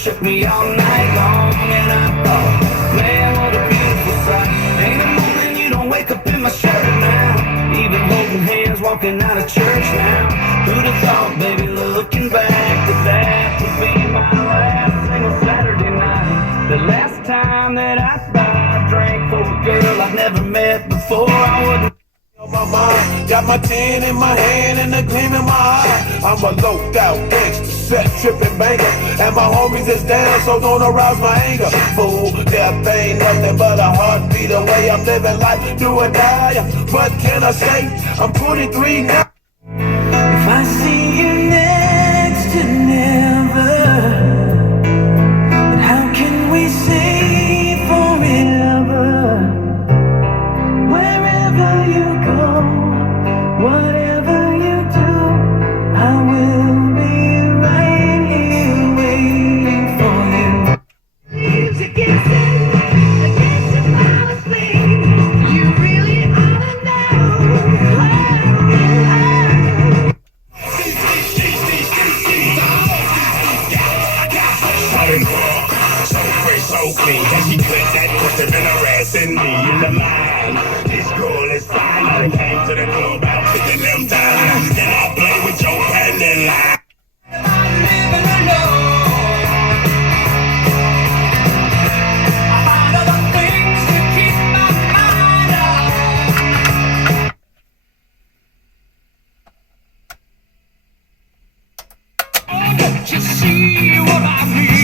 shook me all night long. And I thought, man, what a beautiful sight. Ain't a moment you don't wake up in my shirt now. Even holding hands, walking out of church now. Who'd have thought, baby, looking back, that would be my last single Saturday night. The last time that I drank for a girl I've never met before. I wouldn't on my mind, got my 10 in my hand and a gleam in my eye. I'm a loped out gangster, set tripping banker, and my homies is down, so don't arouse my anger. Fool, death ain't nothing but a heartbeat away. I'm living life, do or die. What can I say? I'm 23 now. If I see you next to never, then how can we say forever? Wherever you go, whatever you do, I will be right here waiting for you. Leaves against your mama's face. You really ought to know. So clean that she put that pussy in her ass and me in the mind. This girl is fine. I came to the club out 50 them times. Can I play with your panty line? I'm living alone. I find other things to keep my mind on. Oh, don't you see what I mean?